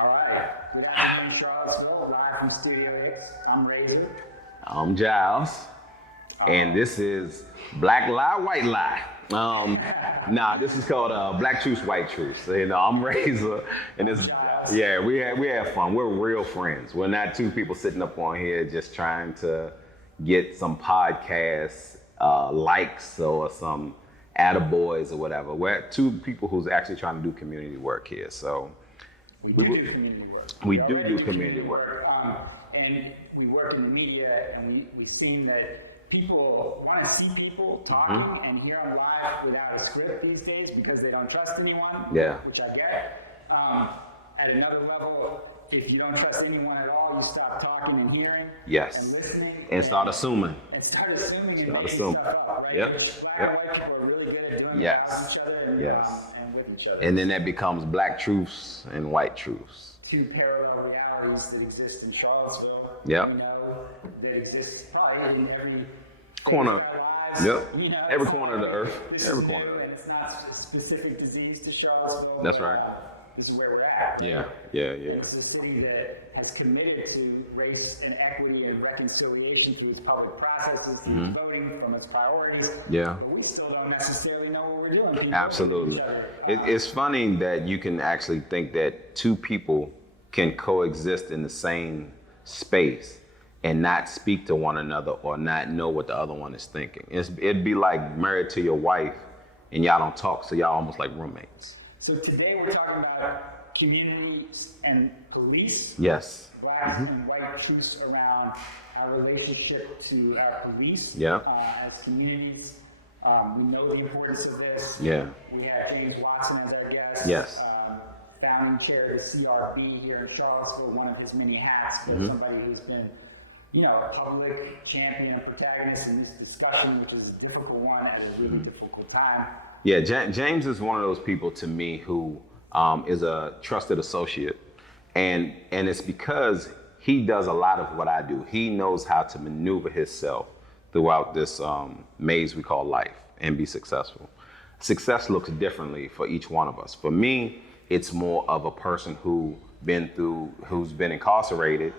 All right. Good afternoon, Charlottesville, live from Studio X. I'm Razor. I'm Giles, and this is Black Lie, White Lie. This is called Black Truths, White Truths. I'm Razor, and this is Giles. yeah. We have fun. We're real friends. We're not two people sitting up on here just trying to get some podcast likes or some attaboys or whatever. We're two people who's actually trying to do community work here. So. We do community work. We do community work. And we work in the media, and we've seen that people want to see people talking and hear them live without a script these days because they don't trust anyone, Yeah. which I get. At another level, if you don't trust anyone at all, you stop talking and hearing Yes. and listening. And start assuming. And start assuming and making assuming. stuff up, right? Yep. Black and white people are really good at doing Yes. it with each other and, Yes. and with each other. And then that becomes Black Truths and White Truths. Two parallel realities that exist in Charlottesville. Yep. You know, that exist probably in every Corner. of our lives. Yep. You know, Every it's corner not of the like earth. This Every is corner new, of the and it's not a specific disease to Charlottesville. That's right. This is where we're at. Yeah. It's a city that has committed to race and equity and reconciliation through its public processes, through its voting, from its priorities. Yeah. But we still don't necessarily know what we're doing. People Absolutely. look at each other. It's funny that you can actually think that two people can coexist in the same space and not speak to one another or not know what the other one is thinking. It'd be like married to your wife and y'all don't talk, so y'all almost like roommates. So today we're talking about communities and police. Yes. Black and white truths around our relationship to our police. Yeah. As communities, we know the importance of this. Yeah. We have James Watson as our guest. Yes. Founding chair of the CRB here in Charlottesville, one of his many hats, but somebody who's been, a public champion and protagonist in this discussion, which is a difficult one at a really difficult time. Yeah, James is one of those people to me who is a trusted associate, and it's because he does a lot of what I do. He knows how to maneuver himself throughout this maze we call life and be successful. Success looks differently for each one of us. For me, it's more of a person who's been incarcerated,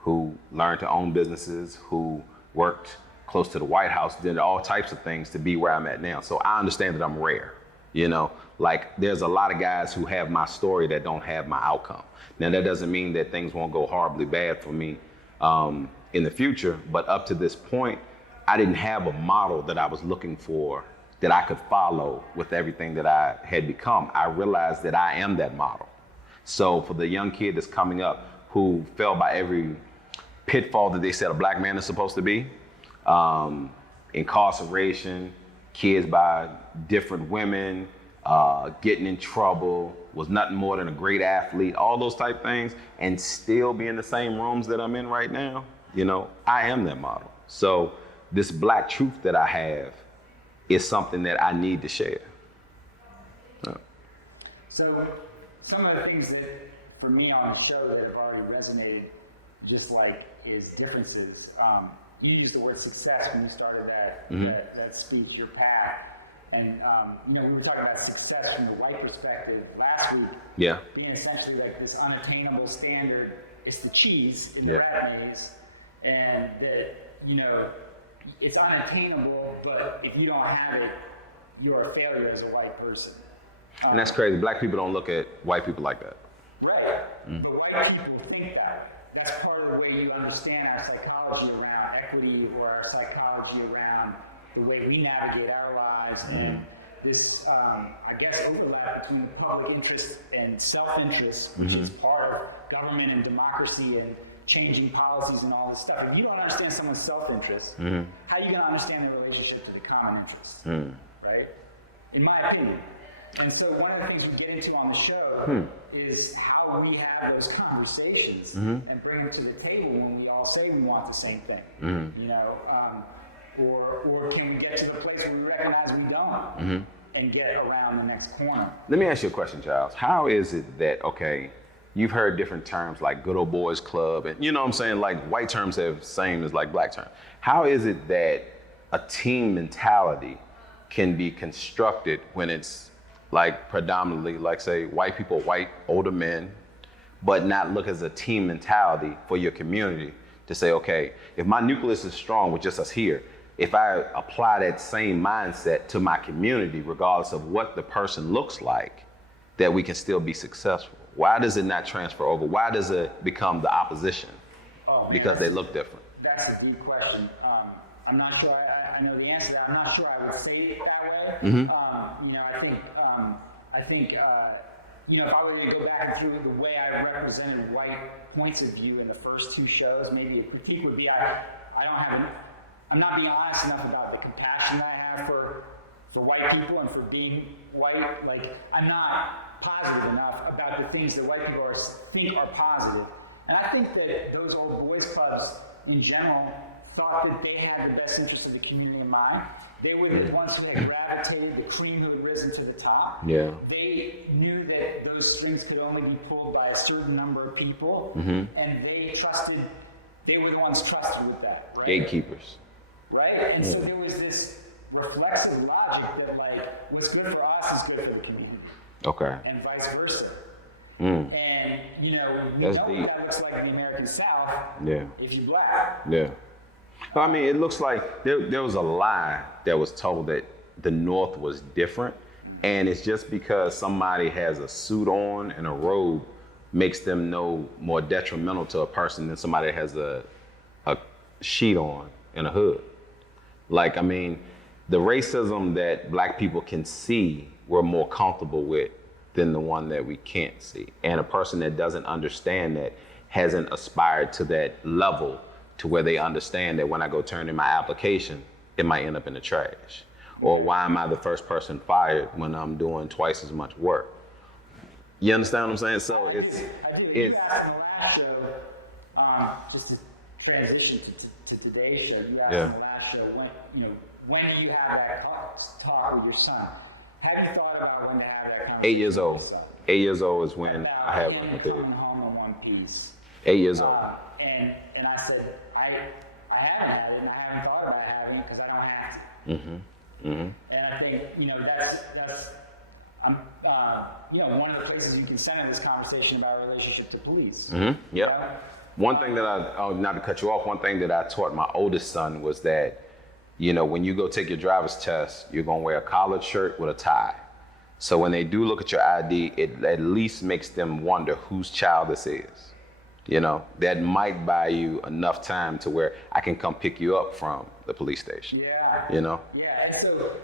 who learned to own businesses, who worked close to the White House, did all types of things to be where I'm at now. So I understand that I'm rare, like there's a lot of guys who have my story that don't have my outcome. Now that doesn't mean that things won't go horribly bad for me in the future, but up to this point, I didn't have a model that I was looking for that I could follow with everything that I had become. I realized that I am that model. So for the young kid that's coming up who fell by every pitfall that they said a black man is supposed to be, incarceration, kids by different women, getting in trouble, was nothing more than a great athlete, all those type things, and still be in the same rooms that I'm in right now, I am that model. So this Black truth that I have is something that I need to share. So some of the things that, for me on the show that have already resonated, just like is differences. You used the word success when you started that speech, your path. And, we were talking about success from the white perspective last week. Yeah. Being essentially like this unattainable standard. It's the cheese in the rat maze. And that, it's unattainable, but if you don't have it, you're a failure as a white person. And that's crazy. Black people don't look at white people like that. Right. But white people think that. That's part of the way you understand our psychology around equity or our psychology around the way we navigate our lives and this, overlap between the public interest and self-interest, which is part of government and democracy and changing policies and all this stuff. If you don't understand someone's self-interest, how are you going to understand the relationship to the common interest, right? In my opinion. And so one of the things we get into on the show is how we have those conversations and bring them to the table when we all say we want the same thing, or can we get to the place where we recognize we don't and get around the next corner? Let me ask you a question, Giles. How is it that, you've heard different terms like good old boys club and you know what I'm saying, like white terms have same as like black terms. How is it that a team mentality can be constructed when it's like predominantly, like say white people, white older men, but not look as a team mentality for your community to say, okay, if my nucleus is strong with just us here, if I apply that same mindset to my community, regardless of what the person looks like, that we can still be successful. Why does it not transfer over? Why does it become the opposition? Oh, because they look different. That's a deep question. I'm not sure I know the answer to that. I'm not sure I would say it that way. Mm-hmm. I think if I were to go back and through the way I represented white points of view in the first two shows, maybe a critique would be I'm not being honest enough about the compassion I have for white people and for being white. Like, I'm not positive enough about the things that white people think are positive. And I think that those old boys clubs in general thought that they had the best interest of the community in mind. They were the ones who had gravitated, the cream who had risen to the top. Yeah. They knew that those strings could only be pulled by a certain number of people, and they were the ones trusted with that. Right? Gatekeepers. Right? And so there was this reflexive logic that, like, what's good for us is good for the community. Okay. And vice versa. Mm. And, we know That's what deep. that looks like in the American South if you're black. Yeah. Well, I mean, it looks like there was a lie that was told that the North was different. And it's just because somebody has a suit on and a robe makes them no more detrimental to a person than somebody that has a sheet on and a hood. Like, I mean, the racism that black people can see, we're more comfortable with than the one that we can't see. And a person that doesn't understand that hasn't aspired to that level to where they understand that when I go turn in my application, it might end up in the trash. Or why am I the first person fired when I'm doing twice as much work? You understand what I'm saying? So I did. You asked in the last show, just to transition to today's show, you asked in the last show, when do you have that talk with your son? Have you thought about when to have that conversation? 8 years old. 8 years old is when I have one with coming home in one piece. 8 years old. And I said, I haven't had it, and I haven't thought about having it because I don't have to. Mm-hmm. Mm-hmm. And I think, that's one of the places you can center this conversation about our relationship to police. Mm-hmm. Yep. One thing that not to cut you off, one thing that I taught my oldest son was that, when you go take your driver's test, you're going to wear a collared shirt with a tie. So when they do look at your ID, it at least makes them wonder whose child this is. That might buy you enough time to where I can come pick you up from the police station. Yeah. Yeah, and so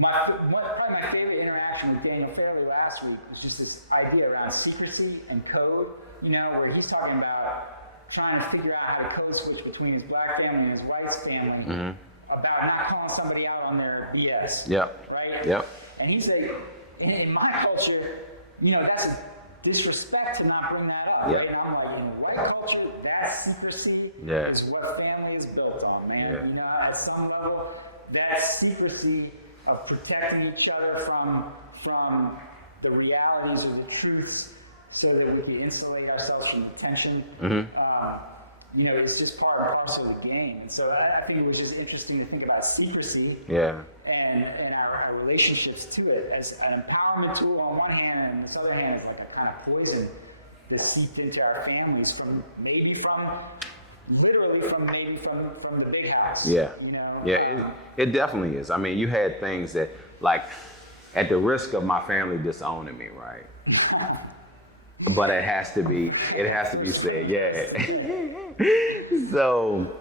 probably my favorite interaction with Daniel Fairley last week was just this idea around secrecy and code, where he's talking about trying to figure out how to code switch between his black family and his white family about not calling somebody out on their BS. Yep. Right? Yep. And he's like, in my culture, that's a disrespect to not bring that up. Yep. Right? And I'm like, in white culture, that secrecy is what family is built on, man. Yeah. At some level, that secrecy of protecting each other from the realities or the truths so that we can insulate ourselves from tension. It's just part and parcel of the game. And so I think it was just interesting to think about secrecy and our relationships to it as an empowerment tool on one hand, and on this other hand is like a kind of poison that seeped into our families from the big house. Yeah. It definitely is. I mean, you had things that, like, at the risk of my family disowning me, right? But it has to be said, So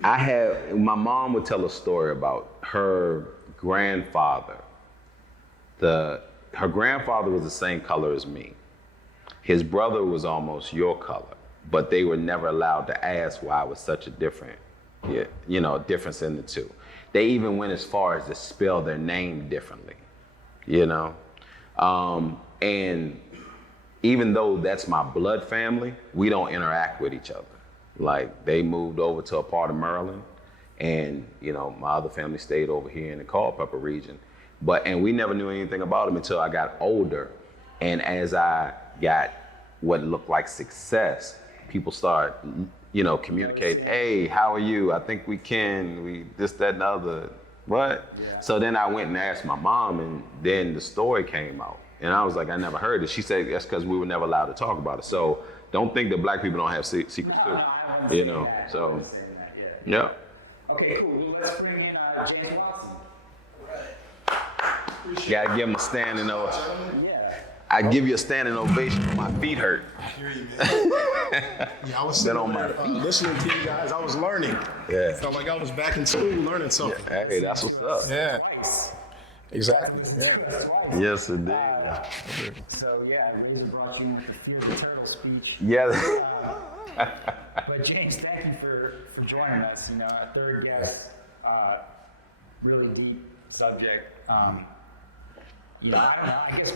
my mom would tell a story about her grandfather. Her grandfather was the same color as me. His brother was almost your color, but they were never allowed to ask why it was such a difference in the two. They even went as far as to spell their name differently, and even though that's my blood family, we don't interact with each other. Like, they moved over to a part of Maryland, and my other family stayed over here in the Culpeper region. And we never knew anything about them until I got older. And as I got what looked like success, people start, communicating, hey, how are you? I think we this, that, and the other. What? Yeah. So then I went and asked my mom, and then the story came out. And I was like, I never heard it. She said, that's because we were never allowed to talk about it. So don't think that black people don't have secrets too. I You know, so, yeah. Okay, cool. Well, let's bring in James Watson. Gotta give him a standing ovation. Yeah. I give you a standing ovation when my feet hurt. Yeah, I was Been on my listening to you guys. I was learning. Yeah. Felt like I was back in school learning something. Hey, that's what's up. Yeah, Twice. exactly. Yeah. Twice. Yes, indeed. So yeah, Razor brought you in with the Fear the Turtle speech. Yeah. But James, thank you for joining us. You know, our third guest, really deep subject. You know, I don't know. I guess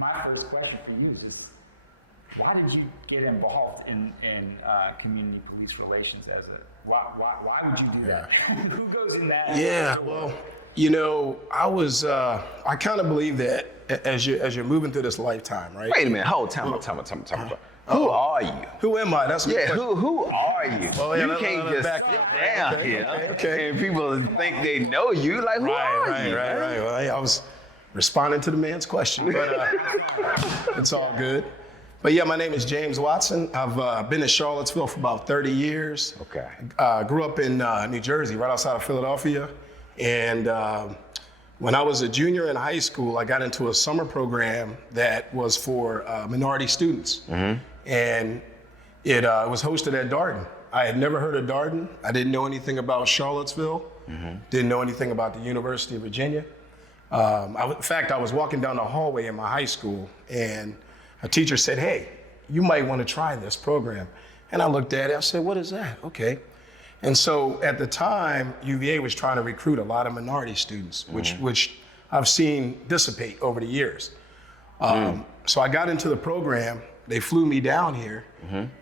my first question for you is, why did you get involved in community police relations as a? Why would you do that? Who goes in that? Yeah, well, you know, I kind of believe that as you're moving through this lifetime, right? Wait a minute. Hold on. Who are you? Who am I? That's what Yeah, who are you? Oh, yeah, you can't just back sit up. down Okay, here okay. and people think they know you. Like, who are you? Right. Well, I was responding to the man's question, but it's all good. But yeah, my name is James Watson. I've been in Charlottesville for about 30 years. Okay. Grew up in New Jersey, right outside of Philadelphia. And when I was a junior in high school, I got into a summer program that was for minority students. Mm-hmm. And it was hosted at Darden. I had never heard of Darden. I didn't know anything about Charlottesville. Mm-hmm. Didn't know anything about the University of Virginia. In fact, I was walking down the hallway in my high school, and a teacher said, "Hey, you might want to try this program." And I looked at it. I said, "What is that?" Okay. And so at the time, UVA was trying to recruit a lot of minority students, which I've seen dissipate over the years. So I got into the program. They flew me down here,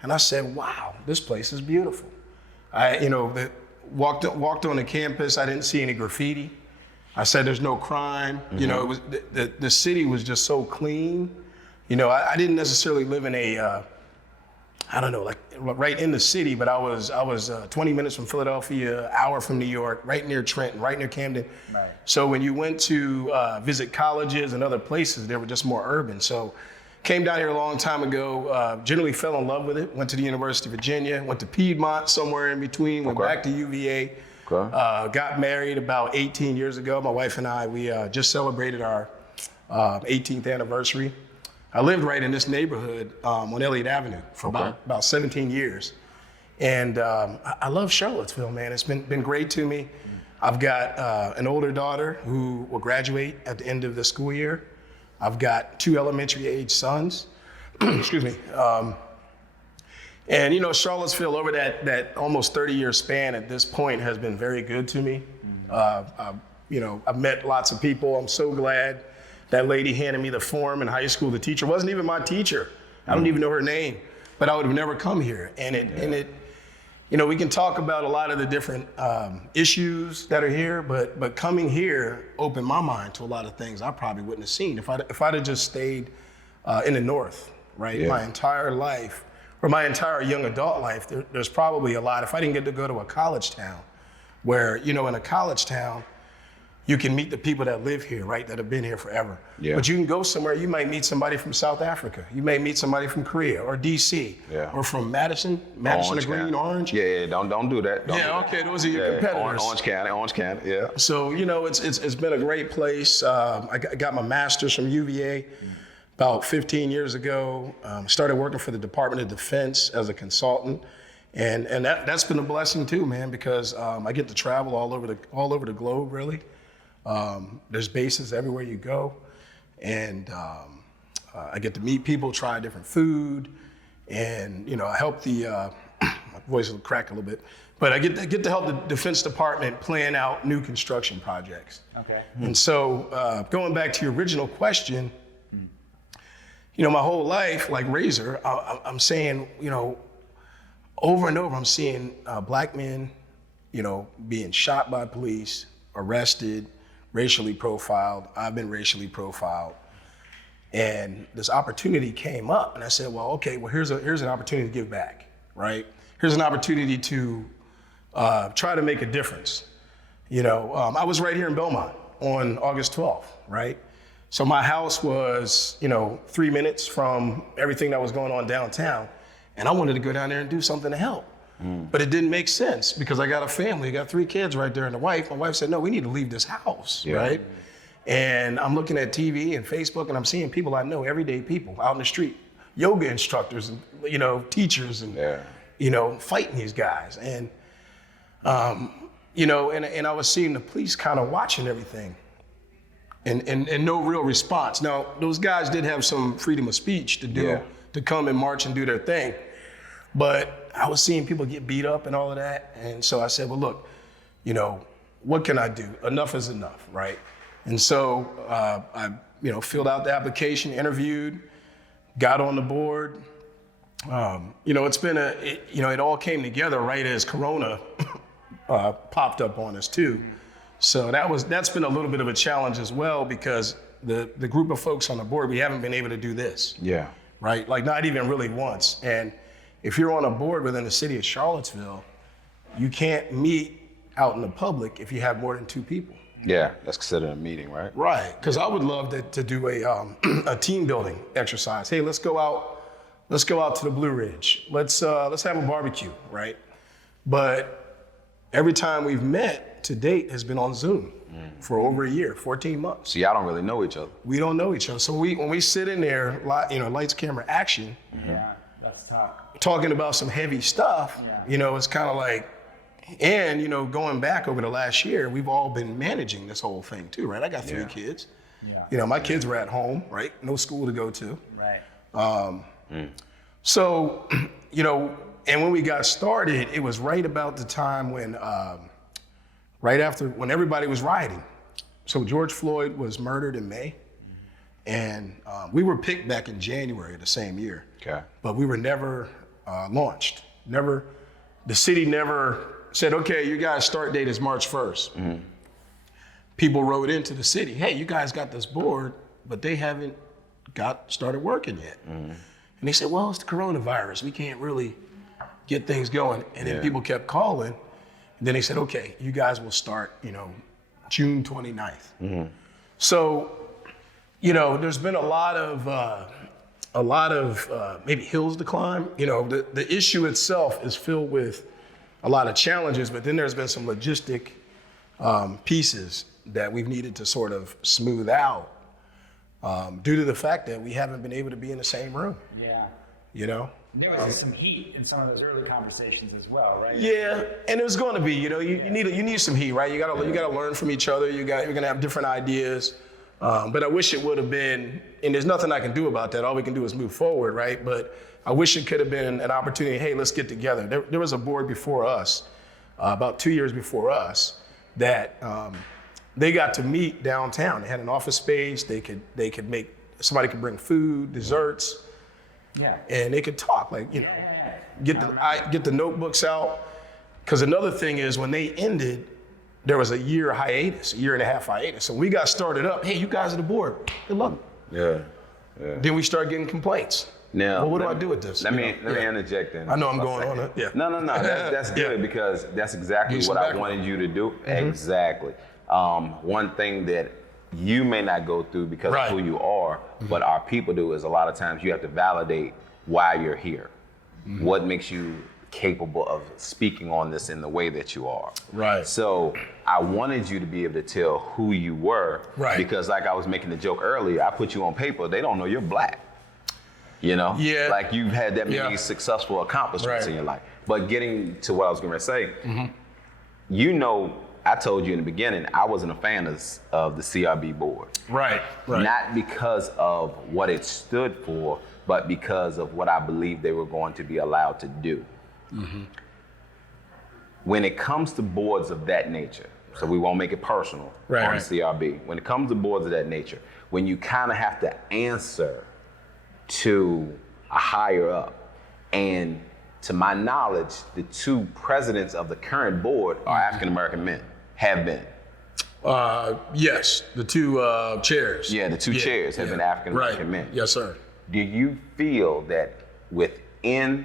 and I said, "Wow, this place is beautiful." Walked on the campus. I didn't see any graffiti. I said, "There's no crime." You know, it was the city was just so clean. You know, I didn't necessarily live in a like right in the city, but I was 20 minutes from Philadelphia, an hour from New York, right near Trenton, right near Camden. Right. So when you went to visit colleges and other places, they were just more urban. So came down here a long time ago, generally fell in love with it, went to the University of Virginia, went to Piedmont, somewhere in between, went back to UVA, got married about 18 years ago. My wife and I, we just celebrated our 18th anniversary. I lived right in this neighborhood on Elliott Avenue for about 17 years. And I love Charlottesville, man. It's been great to me. I've got an older daughter who will graduate at the end of the school year. I've got 2 elementary age sons. Excuse me. And you know, Charlottesville over that almost 30-year span at this point has been very good to me. I've met lots of people. I'm so glad. That lady handed me the form in high school. The teacher wasn't even my teacher. I don't even know her name, but I would have never come here. And it, you know, we can talk about a lot of the different issues that are here, but coming here opened my mind to a lot of things I probably wouldn't have seen if I'd have just stayed in the North, right? Yeah. My entire life, or my entire young adult life, there's probably a lot. If I didn't get to go to a college town, where, you know, in a college town, you can meet the people that live here, right, that have been here forever. Yeah. But you can go somewhere, you might meet somebody from South Africa. You may meet somebody from Korea or DC, or from Madison or Green, Orange. Yeah, don't do that. Okay, those are your competitors. Orange County, yeah. So, you know, it's been a great place. I got my master's from UVA about 15 years ago. Started working for the Department of Defense as a consultant. And that's been a blessing too, man, because I get to travel all over the globe, really. There's bases everywhere you go, and I get to meet people, try different food, and you know, I help the my voice will crack a little bit, but I get to help the Defense Department plan out new construction projects. Okay. And so going back to your original question, you know, my whole life, like Razor, I'm saying, you know, over and over, I'm seeing black men, you know, being shot by police, arrested, racially profiled. I've been racially profiled. And this opportunity came up, and I said, well, okay, well, here's an opportunity to give back, right? Here's an opportunity to try to make a difference. You know, I was right here in Belmont on August 12th, right? So my house was, 3 minutes from everything that was going on downtown. And I wanted to go down there and do something to help. But it didn't make sense because I got a family, I got 3 kids right there and a wife. My wife said, no, we need to leave this house, right? And I'm looking at TV and Facebook and I'm seeing people I know, everyday people out in the street, yoga instructors and, teachers and, fighting these guys. And, and I was seeing the police kind of watching everything and no real response. Now, those guys did have some freedom of speech to do, to come and march and do their thing. But I was seeing people get beat up and all of that. And so I said, well, look, what can I do? Enough is enough, right? And so I, filled out the application, interviewed, got on the board. It's been it all came together right as Corona popped up on us too. So that's been a little bit of a challenge as well because the group of folks on the board, we haven't been able to do this. Yeah. Right? Like not even really once. And if you're on a board within the city of Charlottesville, you can't meet out in the public if you have more than 2 people. Yeah, that's considered a meeting, right? Right, because I would love to do a team building exercise. Hey, let's go out to the Blue Ridge. Let's have a barbecue, right? But every time we've met to date has been on Zoom for over a year, 14 months. So y'all don't really know each other. We don't know each other. So when we sit in there, lights, camera, action. Yeah, that's tough. Talking about some heavy stuff, it's kind of like, and, going back over the last year, we've all been managing this whole thing too, right? I got 3 kids. Yeah. My kids were at home, right? No school to go to. Right. So, and when we got started, it was right about the time when, right after, when everybody was rioting. So George Floyd was murdered in May. And we were picked back in January of the same year. Okay. But we were never launched. The city never said, okay, you guys' start date is March 1st. People wrote into the city, hey, you guys got this board, but they haven't started working yet. And they said, well, it's the coronavirus. We can't really get things going. And then people kept calling. And then they said, okay, you guys will start, June 29th. So, there's been a lot of maybe hills to climb. The issue itself is filled with a lot of challenges, but then there's been some logistic pieces that we've needed to sort of smooth out due to the fact that we haven't been able to be in the same room. Yeah. There was some heat in some of those early conversations as well, right? Yeah, and it was going to be. You need some heat, right? You gotta learn from each other. You're gonna have different ideas. But I wish it would have been, and there's nothing I can do about that. All we can do is move forward, right? But I wish it could have been an opportunity, hey, let's get together. There was a board before us, about 2 years before us, that they got to meet downtown. They had an office space. Somebody could bring food, desserts, and they could talk, get the notebooks out. Because another thing is when they ended, there was a year and a half hiatus. So we got started up. Hey, you guys are the board. Good luck. Yeah. Then we started getting complaints. Now, what do I do with this? Let me interject in. I know I'm going on it. Yeah. No. That's good because that's exactly what I wanted you to do. Exactly. One thing that you may not go through because of who you are, but our people do is a lot of times you have to validate why you're here. What makes you capable of speaking on this in the way that you are. Right. So I wanted you to be able to tell who you were. Right. Because like I was making the joke earlier, I put you on paper, they don't know you're black. Yeah. Like you've had that many successful accomplishments in your life. But getting to what I was going to say, I told you in the beginning, I wasn't a fan of the CRB board. Right. Not because of what it stood for, but because of what I believed they were going to be allowed to do. When it comes to boards of that nature, so we won't make it personal on CRB. When it comes to boards of that nature, when you kind of have to answer to a higher up, and to my knowledge, the 2 presidents of the current board are African-American men, have been. Yes, the 2 chairs. Yeah, the 2 chairs have been African-American men. Yes, sir. Do you feel that within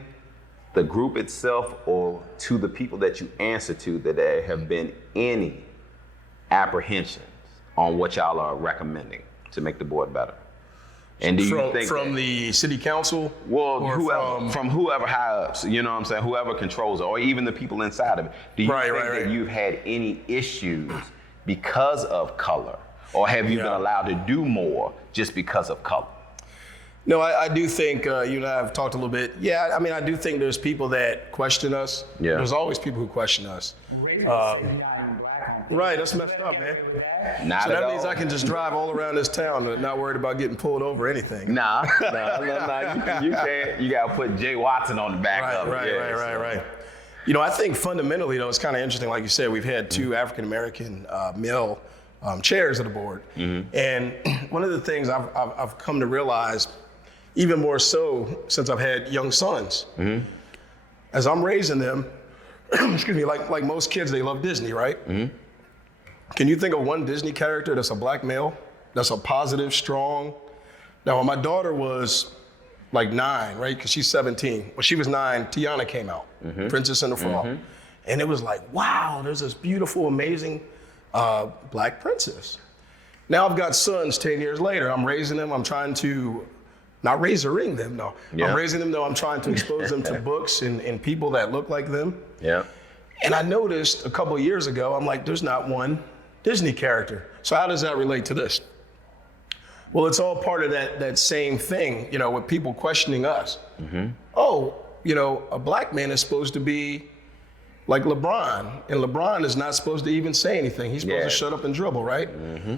the group itself or to the people that you answer to that there have been any apprehensions on what y'all are recommending to make the board better? And do you think from that, the city council? well, Or from whoever high ups, you know what I'm saying, whoever controls it, or even the people inside of it, do you think that you've had any issues because of color, or have you been allowed to do more just because of color? No, I do think, you and I have talked a little bit. Yeah, I mean, I do think there's people that question us. Yeah. There's always people who question us. Razor says you're not even black on Right, that's messed up, man. Not So at that all. means I can just drive all around this town and not worried about getting pulled over or anything. Nah, you can't. You gotta put Jay Watson on the back of it. Right. You know, I think fundamentally, though, it's kind of interesting. Like you said, we've had two African-American male chairs of the board. And one of the things I've come to realize, even more so since I've had young sons, as I'm raising them, excuse me, like most kids, they love Disney, right? Can you think of one Disney character that's a black male, that's a positive, strong? Now, when my daughter was like 9, right? Because she's 17. When she was 9, Tiana came out, Princess and the Frog. And it was like, wow, there's this beautiful, amazing black princess. Now I've got sons 10 years later. I'm raising them. I'm trying to, not razoring them, no. Yeah. I'm raising them, though. I'm trying to expose them to books and people that look like them. Yeah. And I noticed a couple of years ago, I'm like, there's not one Disney character. So how does that relate to this? Well, it's all part of that same thing, you know, with people questioning us. Oh, you know, a black man is supposed to be like LeBron, and LeBron is not supposed to even say anything. He's supposed to shut up and dribble, right?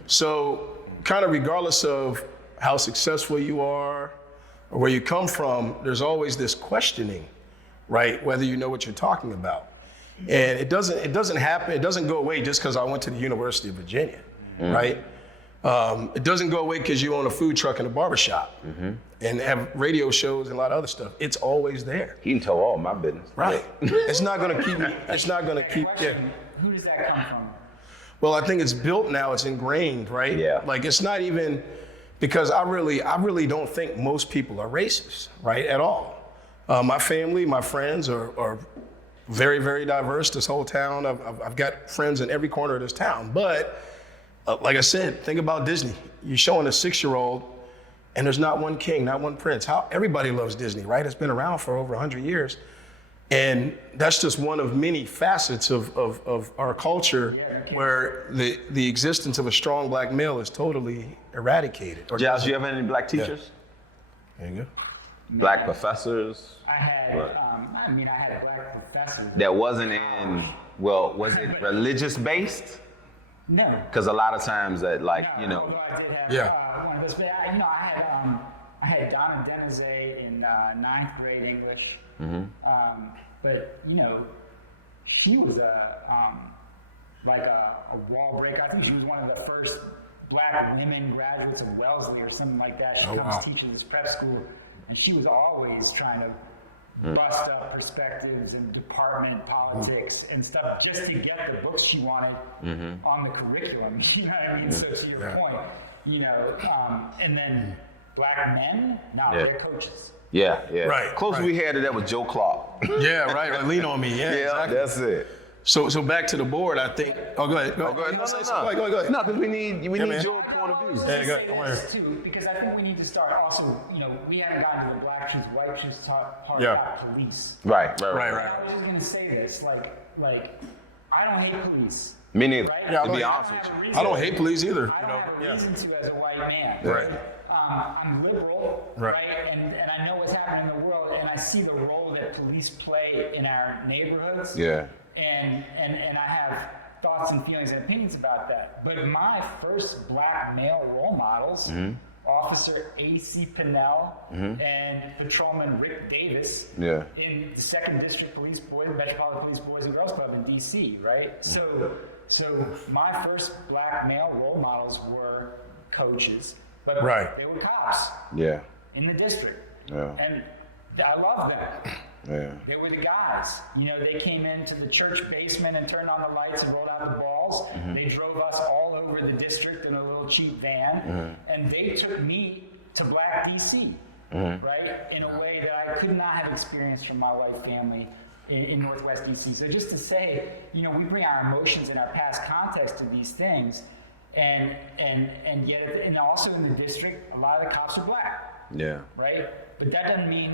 So kind of regardless of how successful you are or where you come from, there's always this questioning, right? Whether you know what you're talking about. And it doesn't happen, it doesn't go away just because I went to the University of Virginia, right? It doesn't go away because you own a food truck and a barbershop and have radio shows and a lot of other stuff. It's always there. He can tell all my business. Right. It's not gonna keep me, Who does that come from? Well, I think it's built now, it's ingrained, right? Yeah. Like it's not even, because I really don't think most people are racist, right, at all. My family, my friends are very, very diverse, this whole town. I've got friends in every corner of this town. But like I said, think about Disney. You're showing a 6-year-old and there's not one king, not one prince. Everybody loves Disney, right? It's been around for over 100 years. And that's just one of many facets of our culture where the existence of a strong black male is totally eradicated. Giles, do you have any black teachers? There you go. Black professors? I had, I had black professors. That wasn't in, well, was it religious based? No. Because a lot of times that, like, you know. Although I did have one of those, but I had Donna Denizet in 9th grade English. But you know, she was a wall breaker. I think she was one of the first black women graduates of Wellesley or something like that. She comes to teach at this prep school, and she was always trying to bust up perspectives and department politics and stuff just to get the books she wanted on the curriculum. You know what I mean? So to your point, you know, and then black men, they're coaches. Yeah. Right. Closest we had to that was Joe Clark. Yeah, right. Lean on me. Yeah, exactly. That's it. So back to the board, I think. Oh, go ahead. No. Go ahead. No, because we need your point of view. Yeah, go Say this too, because I think we need to start also, you know, we haven't gotten to the black shoes, white shoes part about police. Right. I was going to say this, like, I don't hate police. Me neither. Right? Yeah, to be honest with you. I don't hate police either. I don't have a reason to as a white man. Right. I'm liberal, right? And I know what's happening in the world, and I see the role that police play in our neighborhoods. Yeah. And I have thoughts and feelings and opinions about that. But my first black male role models, Officer A.C. Pinnell and Patrolman Rick Davis in the 2nd District Police Boys, Metropolitan Police Boys and Girls Club in D.C., right? So my first black male role models were coaches, but they were cops in the district. Yeah. And I love them. Yeah. They were the guys. You know, they came into the church basement and turned on the lights and rolled out the balls. They drove us all over the district in a little cheap van. And they took me to Black DC, right? In a way that I could not have experienced from my white family in Northwest DC. So just to say, you know, we bring our emotions and our past context to these things. and yet, and also in the district, a lot of the cops are black. Yeah. Right? But that doesn't mean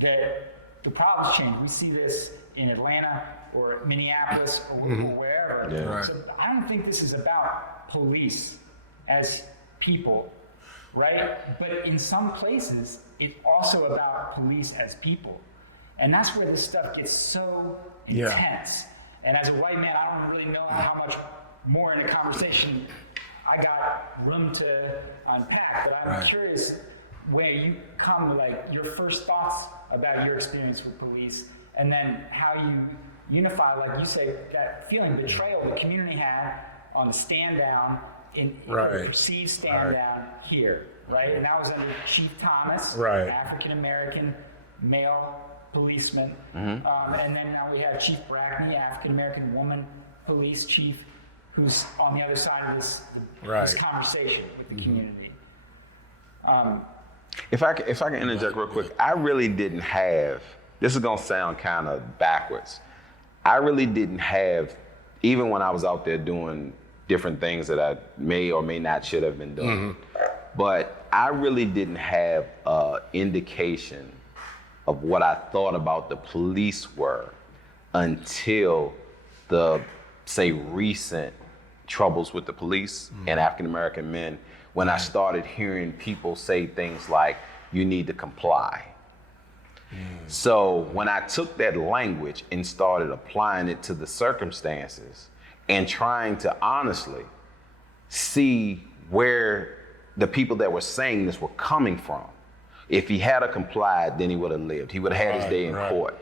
that the problems change. We see this in Atlanta or Minneapolis or wherever. Yeah. Right. So I don't think this is about police as people, right? But in some places, it's also about police as people. And that's where this stuff gets so intense. And as a white man, I don't really know how much more in a conversation I got room to unpack, but I'm curious where you come to like your first thoughts about your experience with police, and then how you unify, like you say, that feeling betrayal the community had on the stand down, in the perceived stand down here, right? And that was under Chief Thomas, African American male policeman, and then now we have Chief Brackney, African American woman police chief, who's on the other side of this conversation with the community. If I can interject real quick, I really didn't have, this is gonna sound kind of backwards. I really didn't have, even when I was out there doing different things that I may or may not should have been doing, but I really didn't have an indication of what I thought about the police were until the, say, recent troubles with the police and African American men, when I started hearing people say things like, you need to comply. So when I took that language and started applying it to the circumstances and trying to honestly see where the people that were saying this were coming from, if he had complied, then he would have lived. He would have had his day in court.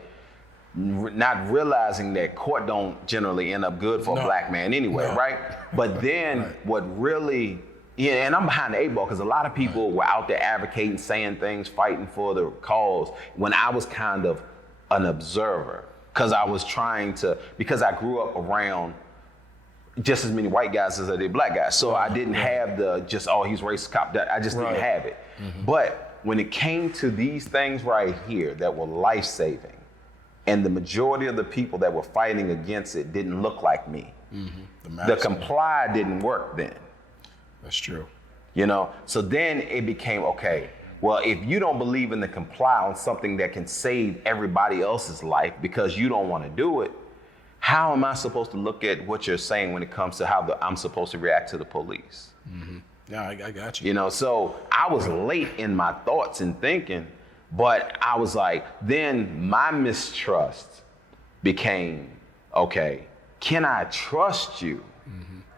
Not realizing that court don't generally end up good for a black man anyway, right? But then what really, and I'm behind the 8 ball because a lot of people were out there advocating, saying things, fighting for the cause, when I was kind of an observer, because I was trying to, because I grew up around just as many white guys as I did black guys. So I didn't have the just, oh, he's racist cop. I just didn't have it. But when it came to these things right here that were life-saving, and the majority of the people that were fighting against it didn't look like me. The comply didn't work then. That's true. You know, so then it became, okay, well, if you don't believe in the comply on something that can save everybody else's life because you don't want to do it, how am I supposed to look at what you're saying when it comes to how I'm supposed to react to the police? Yeah, I got you. You know, so I was late in my thoughts and thinking, but I was like, then my mistrust became, okay, can I trust you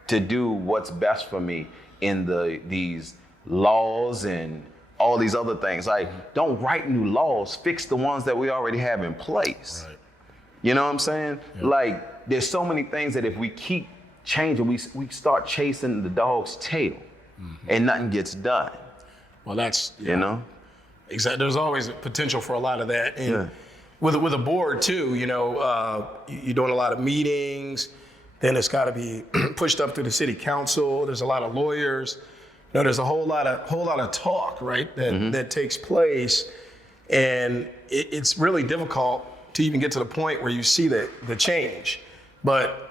to do what's best for me in these laws and all these other things? Like, don't write new laws, fix the ones that we already have in place. You know what I'm saying? Like, there's so many things that if we keep changing, we start chasing the dog's tail and nothing gets done. Well, that's, you know? Exactly. There's always a potential for a lot of that. And with a board too, you know, you're doing a lot of meetings, then it's got to be pushed up to the city council. There's a lot of lawyers. You know, there's a whole lot of talk, right, that takes place. And it's really difficult to even get to the point where you see the change. But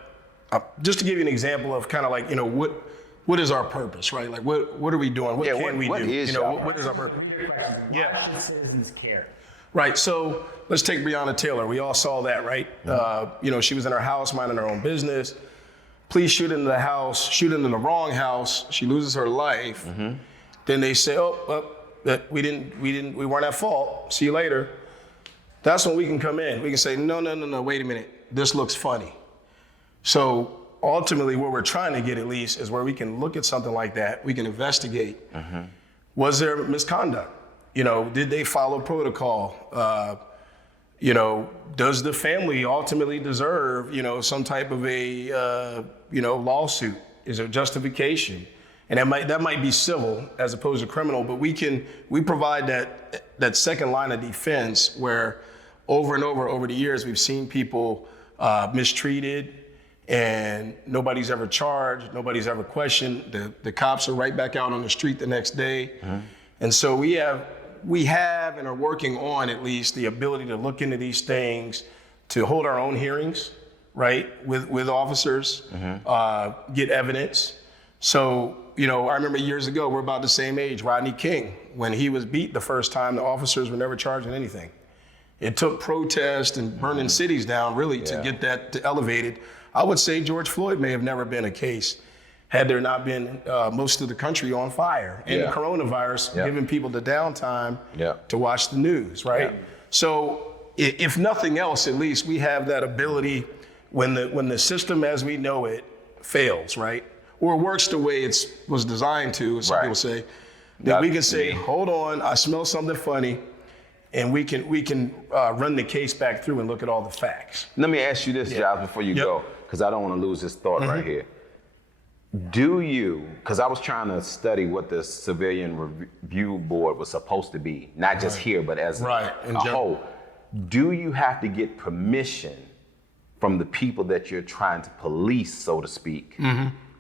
just to give you an example of kind of like, you know, what is our purpose, right? Like, what are we doing? What can we do? You know, what is our purpose? Why should citizens care? Right. So let's take Breonna Taylor. We all saw that, right? You know, she was in her house minding her own business. Police shoot into the house, shoot into the wrong house. She loses her life. Then they say, that we weren't at fault. See you later. That's when we can come in. We can say, no, wait a minute. This looks funny. So ultimately, what we're trying to get at least is where we can look at something like that. We can investigate. Was there misconduct? You know, did they follow protocol? You know, does the family ultimately deserve, you know, some type of a, you know, lawsuit? Is there justification? And that might be civil as opposed to criminal, but we provide that second line of defense where over and over the years, we've seen people mistreated and nobody's ever charged, nobody's ever questioned. The cops are right back out on the street the next day. And so we have and are working on at least the ability to look into these things, to hold our own hearings, right, with officers, get evidence, So, I remember years ago, we're about the same age, Rodney King, when he was beat the first time, the officers were never charged with anything. It took protest and burning cities down really to get that elevated. I would say George Floyd may have never been a case had there not been most of the country on fire and the coronavirus giving people the downtime to watch the news, right? Yeah. So if nothing else, at least we have that ability when the system as we know it fails, right? Or works the way it was designed to, as some people say, that we can say, hold on, I smell something funny, and we can run the case back through and look at all the facts. Let me ask you this, Giles, before you go, because I don't want to lose this thought right here. Do you, because I was trying to study what the Civilian Review Board was supposed to be, not just here, but as a whole. Do you have to get permission from the people that you're trying to police, so to speak,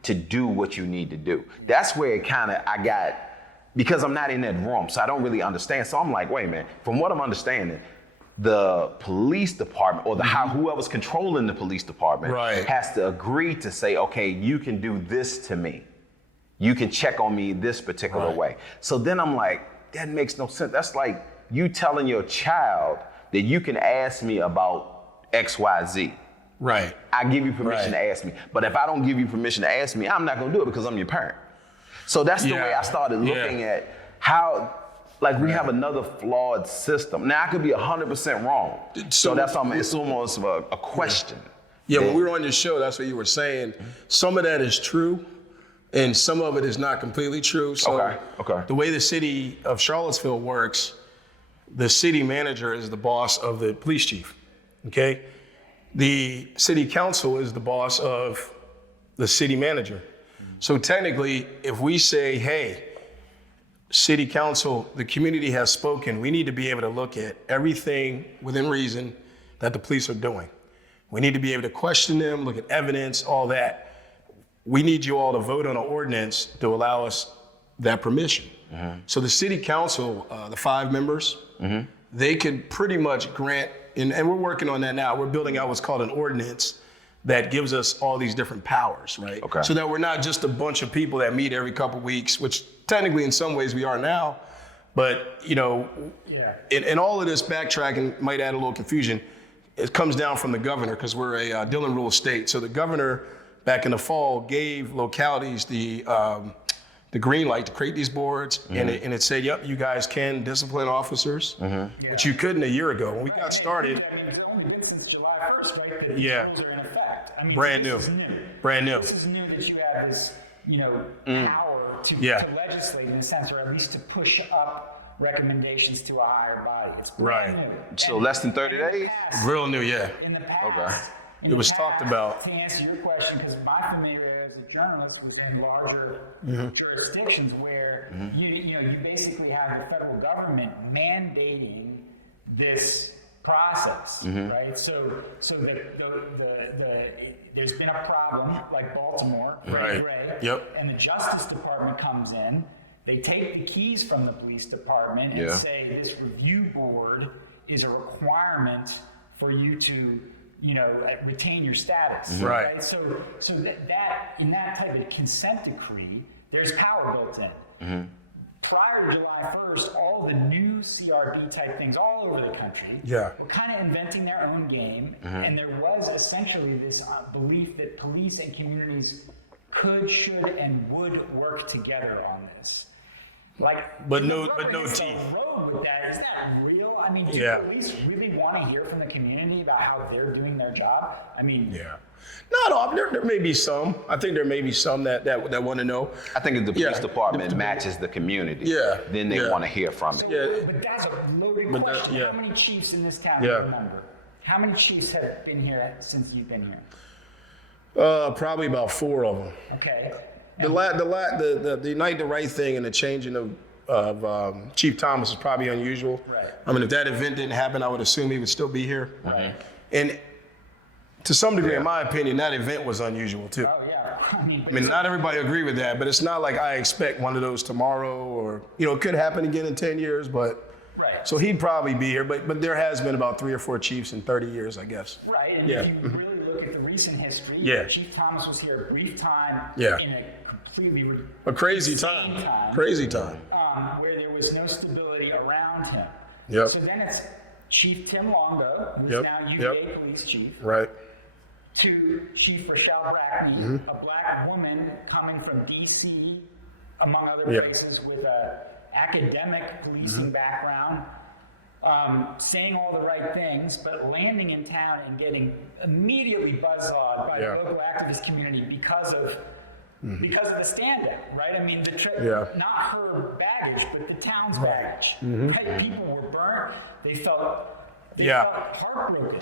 to do what you need to do? That's where it I got, because I'm not in that room, so I don't really understand. So I'm like, wait a minute, from what I'm understanding, the police department or whoever's controlling the police department has to agree to say, okay, you can do this to me. You can check on me this particular way. So then I'm like, that makes no sense. That's like you telling your child that you can ask me about X, Y, Z. Right. I give you permission to ask me. But if I don't give you permission to ask me, I'm not going to do it because I'm your parent. So that's the way I started looking at how, like, we have another flawed system. Now, I could be 100% wrong. So that's it's almost a question. Yeah, when we were on your show, that's what you were saying. Some of that is true, and some of it is not completely true. So the way the city of Charlottesville works, the city manager is the boss of the police chief, okay? The city council is the boss of the city manager. So technically, if we say, hey, city council, the community has spoken, we need to be able to look at everything within reason that the police are doing. We need to be able to question them, look at evidence, all that. We need you all to vote on an ordinance to allow us that permission. So the city council, the 5 members, they can pretty much grant, and we're working on that now. We're building out what's called an ordinance that gives us all these different powers, right? So that we're not just a bunch of people that meet every couple weeks, which technically in some ways we are now, but in all of this backtracking might add a little confusion. It comes down from the governor because we're a Dillon rule state. So the governor back in the fall gave localities the green light to create these boards, and it said, yep, you guys can discipline officers, which you couldn't a year ago. When we got started. It's only been since July 1st, right, that the rules are in effect. I mean, brand new. This is new that you have this, power to legislate in a sense, or at least to push up recommendations to a higher body. It's brand new. So less than 30 days? Real new, In the past. It was talked about. To answer your question, because my familiar as a journalist was in larger jurisdictions where you basically have the federal government mandating this process, right? So there's been a problem like Baltimore, and the Justice Department comes in. They take the keys from the police department and say this review board is a requirement for you to retain your status, right? So that in that type of consent decree, there's power built in. Prior to July 1st, all the new CRB type things all over the country were kind of inventing their own game, and there was essentially this belief that police and communities could, should, and would work together on this. But no teeth. Road with that, is that real? I mean, do you at least really want to hear from the community about how they're doing their job? I mean, no, there may be some. I think there may be some that want to know. I think if the police department matches the community, then they want to hear from it. But that's a loaded question. How many chiefs in this county remember? How many chiefs have been here since you've been here? Probably about 4 of them. Okay. The Unite the Right thing and the changing of Chief Thomas is probably unusual. Right. I mean, if that event didn't happen, I would assume he would still be here. Right. And to some degree, in my opinion, that event was unusual too. Oh yeah. I mean, not everybody agree with that, but it's not like I expect one of those tomorrow, or it could happen again in 10 years. But so he'd probably be here. But there has been about 3 or 4 chiefs in 30 years, I guess. Right. And if you really look at the recent history. Yeah. Chief Thomas was here a brief time Yeah. in a completely A crazy insane time. Crazy time. Where there was no stability around him. Yep. So then it's Chief Tim Longo, who's Yep. now UVA police chief, Right. to Chief Rochelle Brackney, a black woman coming from D.C., among other Yeah. places, with a academic policing background, saying all the right things, but landing in town and getting immediately buzzsawed by Yeah. the local activist community because of the standout, right? I mean, Yeah. not her baggage, but the town's baggage. Right? People were burnt. They felt heartbroken.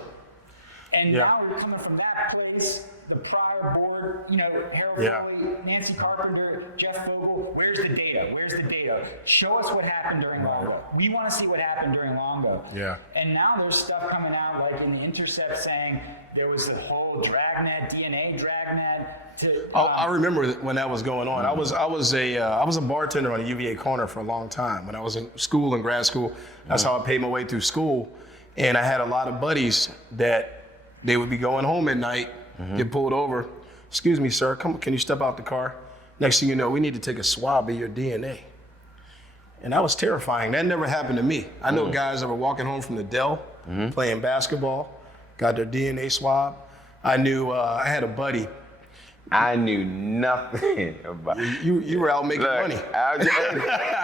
And Yeah. now we're coming from that place, the prior board, Harold Yeah. Foley, Nancy Carpenter, Jeff Vogel. Where's the data? Where's the data? Show us what happened during Longo. We want to see what happened during Longo. Yeah. And now there's stuff coming out, like in the Intercept, saying there was a whole dragnet, DNA dragnet. I remember when that was going on. I was a bartender on a UVA corner for a long time. When I was in school and grad school, that's how I paid my way through school. And I had a lot of buddies that they would be going home at night, get pulled over. Excuse me, sir, can you step out the car? Next thing you know, we need to take a swab of your DNA. And that was terrifying. That never happened to me. I know guys that were walking home from the Dell, playing basketball, got their DNA swab. I knew, I had a buddy. I knew nothing about You were out making money.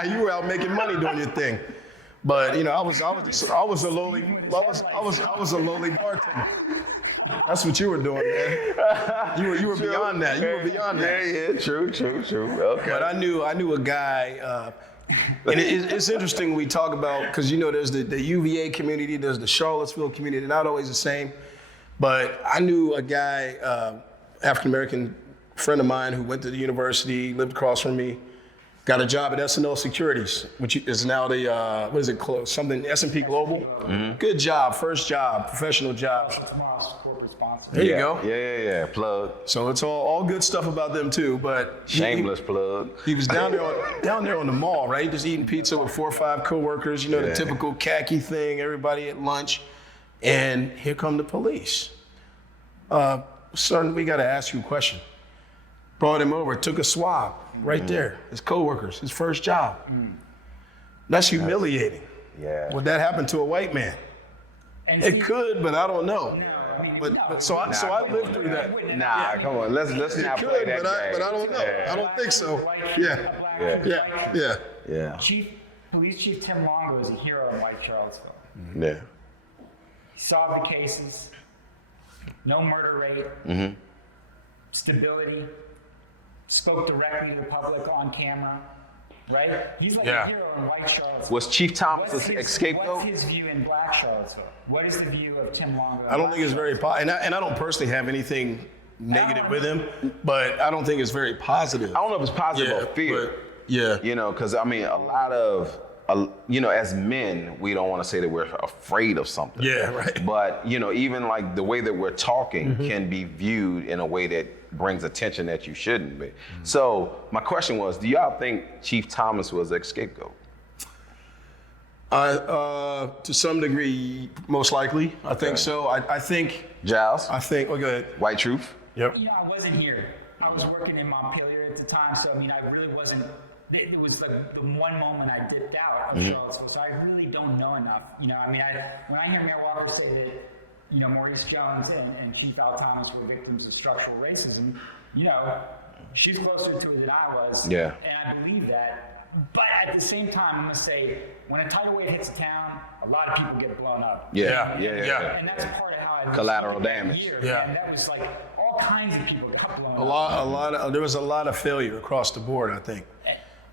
You were out making money doing your thing. But I was a lowly bartender. That's what you were doing, man. You were beyond that. You were beyond that. Yeah, true. Okay. But I knew a guy, and it's interesting we talk about, because there's the UVA community, there's the Charlottesville community, they're not always the same. But I knew a guy, African American friend of mine, who went to the university, lived across from me, got a job at S&L Securities, which is now the, what is it called? Something, S&P Global. Good job, first job, professional job. Tomorrow's corporate sponsor. There you go. Yeah. Plug. So it's all good stuff about them too, but Shameless plug. he was down there on the mall, right? Just eating pizza with 4 or 5 coworkers, the typical khaki thing, everybody at lunch. And here come the police. Son, we got to ask you a question. Brought him over, took a swab right there. His coworkers, his first job. That's humiliating. Yeah. Would that happen to a white man? And It Steve- could, but I don't know. No, I mean, But so I lived through that. Nah, come on. Let's not It play could, that but I game. don't know. Yeah. I don't think so. Yeah. Yeah. Police Chief Tim Longo is a hero in White Charlottesville. Yeah. He solved the cases, no murder rate, stability, spoke directly to the public on camera, right? He's like Yeah. a hero in White Charlottesville. Was Chief Thomas What's an his scapegoat? What's his view in Black Charlottesville? What is the view of Tim Longo? I don't think it's very and I don't personally have anything negative with him, but I don't think it's very positive. I don't know if it's positive or fear. But, yeah. Because I mean, a lot of, as men, we don't want to say that we're afraid of something. Yeah, right. But, even like the way that we're talking can be viewed in a way that brings attention that you shouldn't be. So my question was, do y'all think Chief Thomas was a scapegoat? To some degree, most likely, I think so. I think, Giles? oh, go ahead. White Truth? Yep. I wasn't here. I was working in Montpelier at the time, so I mean, I really wasn't. It was like the one moment I dipped out of Charlottesville, so I really don't know enough. When I hear Mayor Walker say that, Maurice Jones and Chief Al Thomas were victims of structural racism, she's closer to it than I was. Yeah. And I believe that. But at the same time, I'm going to say, when a tidal wave hits a town, a lot of people get blown up. Yeah. And that's part of how I Collateral damage. Yeah. And that was like all kinds of people got blown up. There was a lot of failure across the board, I think.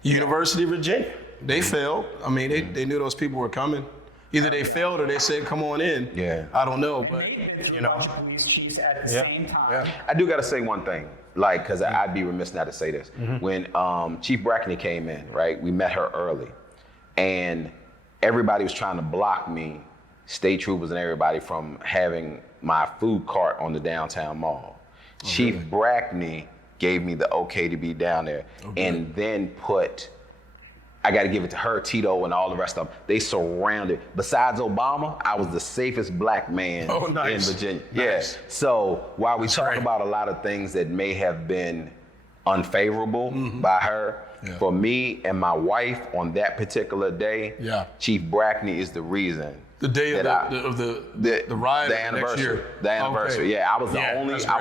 University of Virginia, they failed. I mean, they knew those people were coming. Either they failed or they said, come on in. Yeah. I don't know, And but, they've been through a bunch of police chiefs at the Yeah. same time. Yeah. I do got to say one thing, because I'd be remiss not to say this. When Chief Brackney came in, right, we met her early, and everybody was trying to block me, state troopers and everybody, from having my food cart on the downtown mall. Chief Brackney gave me the okay to be down there, and then put I got to give it to her, Tito, and all the rest of them. They surrounded. Besides Obama, I was the safest black man in Virginia. Nice. Yeah. So while we talk great. about a lot of things that may have been unfavorable by her, for me and my wife on that particular day, Chief Brackney is the reason. The day of the riot, the anniversary. next year. The anniversary. Okay. Yeah, I was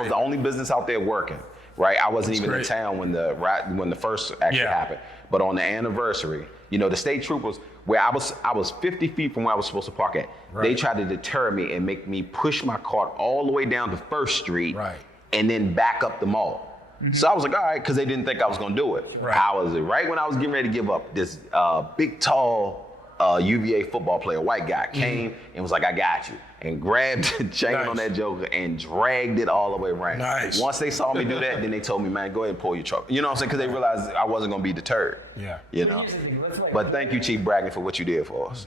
the only business out there working. Right, I wasn't even in town when the first actually happened. But on the anniversary, you know, the state troopers, where I was 50 feet from where I was supposed to park at. They tried to deter me and make me push my cart all the way down to First Street, and then back up the mall. So I was like, all right, because they didn't think I was gonna do it. I was right when I was getting ready to give up. This big, tall UVA football player, white guy, came and was like, I got you. And grabbed the chain on that joker and dragged it all the way around. Once they saw me do that, then they told me, man, go ahead and pull your truck. You know what I'm saying? Because they realized I wasn't going to be deterred. You know? But thank you, Chief Brackney, for what you did for us.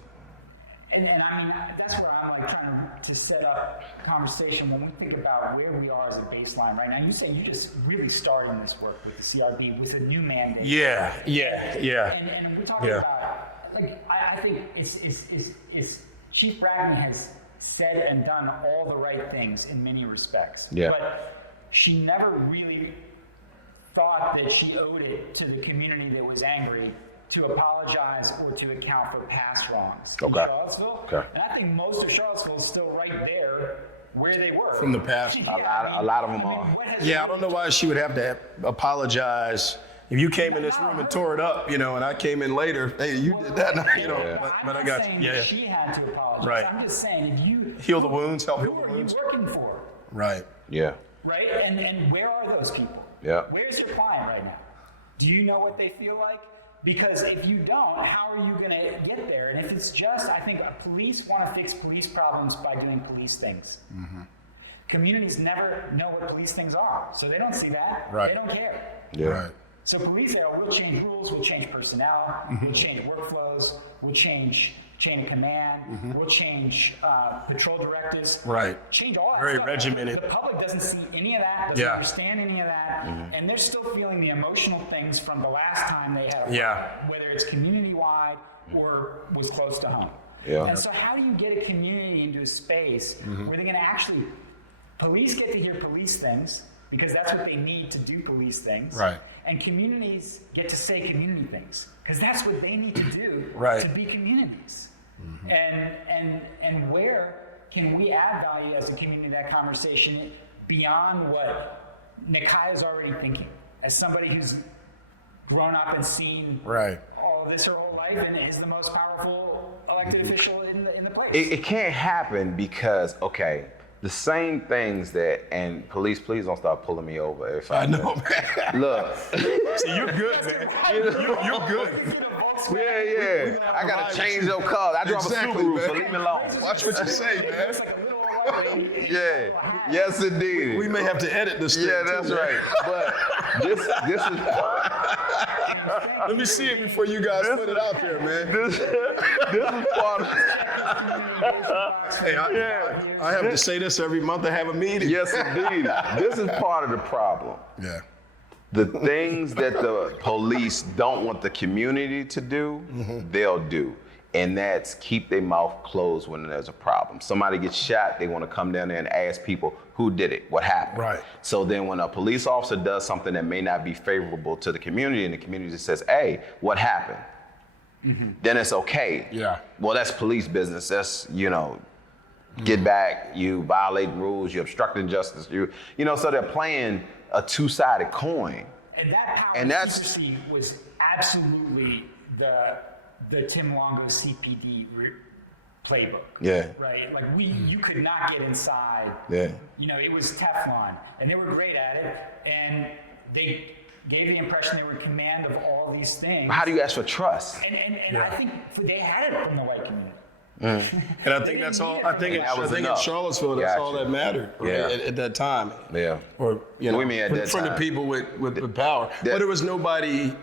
And I mean, that's where I'm like trying to set up conversation when we think about where we are as a baseline right now. You say you just really starting this work with the CRB with a new mandate. And we're talking about, like, I think it's Chief Brackney has said and done all the right things in many respects. But she never really thought that she owed it to the community that was angry to apologize or to account for past wrongs in Charlottesville. And I think most of Charlottesville is still right there where they were. From the past. A lot of them are. I don't know why she would have to apologize. If you came in this room and tore it up, you know, and I came in later, hey, you did that, you know. But I got you. That she had to apologize. I'm just saying, if you heal the wounds, help heal the Who wounds. are you working for? Right. Right? And where are those people? Where's your client right now? Do you know what they feel like? Because if you don't, how are you going to get there? And if it's just, I think police want to fix police problems by doing police things. Communities never know what police things are, so they don't see that. They don't care. So police say, we'll change rules, we'll change personnel, we'll change workflows, we'll change chain of command, we'll change patrol directives, change all that Very stuff. regimented. The public doesn't see any of that, doesn't understand any of that, and they're still feeling the emotional things from the last time they had a fight, whether it's community-wide or was close to home. And so how do you get a community into a space where they're going to actually, police get to hear police things, because that's what they need to do police things. And communities get to say community things, because that's what they need to do to be communities. And where can we add value as a community to that conversation beyond what Nikaya's already thinking, as somebody who's grown up and seen all of this her whole life and is the most powerful elected official in the place. It can't happen because, the same things that, and police, please don't start pulling me over. If I know, man. Look. See, you're good, man. You're good. I got to change your car. I drive a Subaru, so leave me alone. Watch what you say, man. Yes, indeed. We may have to edit this thing. That's right. But this is... Let me see it before you guys put it out there, man. This is part of... Hey, I have to say this every month I have a meeting. Yes, indeed. This is part of the problem. The things that the police don't want the community to do, they'll do. And that's keep their mouth closed when there's a problem. Somebody gets shot, they want to come down there and ask people who did it, what happened. So then when a police officer does something that may not be favorable to the community and the community says, hey, what happened? Then it's okay. Well, that's police business. That's, get back, you violate rules, you're obstructing justice. You know, so they're playing a two-sided coin. And that power and secrecy was absolutely the Tim Longo CPD playbook. Right? Like you could not get inside. You know, it was Teflon, and they were great at it, and they gave the impression they were in command of all these things. How do you ask for trust? And I think they had it from the white community. And I think that's all. I think in Charlottesville, that's all that mattered at that time. Or from the people with power. But there was nobody.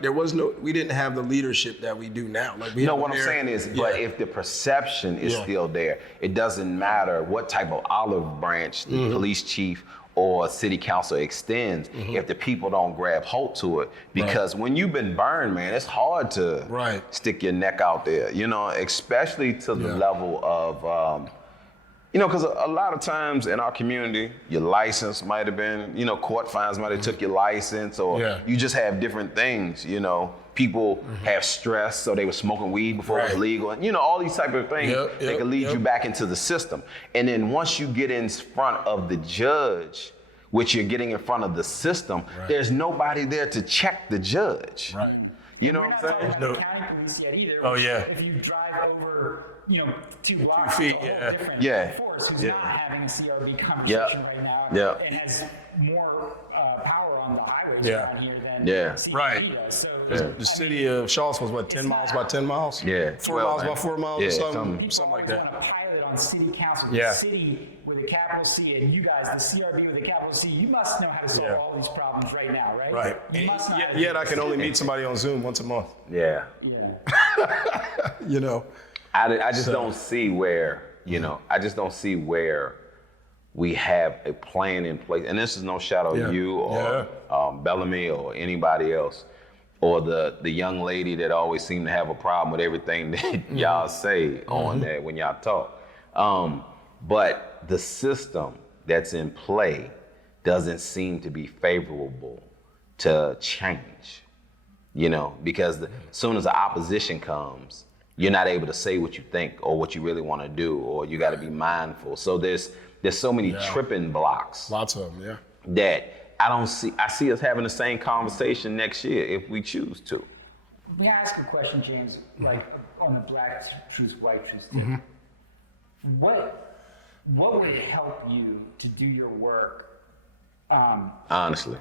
We didn't have the leadership that we do now. Like what I'm saying is, but if the perception is still there, it doesn't matter what type of olive branch the police chief or city council extends if the people don't grab hold to it. Because when you've been burned, man, it's hard to stick your neck out there, you know, especially to the level of, you know, because a lot of times in our community, your license might have been, you know, court fines might have took your license, or you just have different things, you know. People have stress, so they were smoking weed before it was legal. And, you know, all these type of things that can lead you back into the system. And then once you get in front of the judge, which you're getting in front of the system, there's nobody there to check the judge. You know what I'm saying? We're not talking about county police yet either. Oh, yeah. If you drive over, you know, 2 blocks, 2 feet, it's a whole different force who's not having a CRB conversation right now and has more power on the highways around here than CRB does. So, the city of Charlottesville was what, 10 miles by 10 miles? 4 miles by 4 miles or something like that. People want to pilot on city council, the city with a capital C, and you guys, the CRB with a capital C, you must know how to solve all these problems right now, right? You must know yet I can only meet somebody on Zoom once a month. You know? I just don't see where, you know, I just don't see where we have a plan in place. And this is no shot at you or Bellamy or anybody else, or the young lady that always seem to have a problem with everything that y'all say on that when y'all talk. But the system that's in play doesn't seem to be favorable to change, you know, because as soon as the opposition comes, you're not able to say what you think or what you really want to do, or you got to be mindful. So there's so many tripping blocks. Lots of them, that I see us having the same conversation next year if we choose to. May I ask a question, James, like on the black truth, white truth thing? What would help you to do your work? Honestly.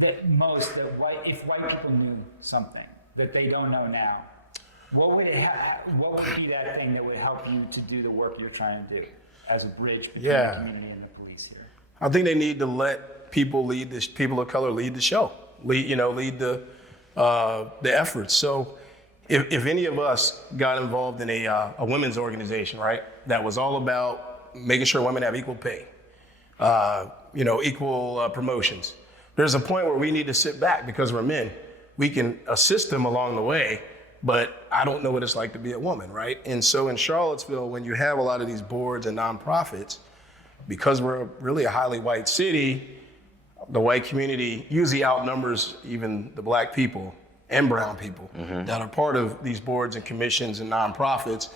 If white people knew something that they don't know now, what would be that thing that would help you to do the work you're trying to do as a bridge between the community and the police here? I think they need to let people of color lead the show, lead the efforts. So if any of us got involved in a women's organization, right, that was all about making sure women have equal pay, equal promotions, there's a point where we need to sit back because we're men. We can assist them along the way, but I don't know what it's like to be a woman, right? And so in Charlottesville, when you have a lot of these boards and nonprofits, because we're really a highly white city, the white community usually outnumbers even the black people and brown people that are part of these boards and commissions and nonprofits.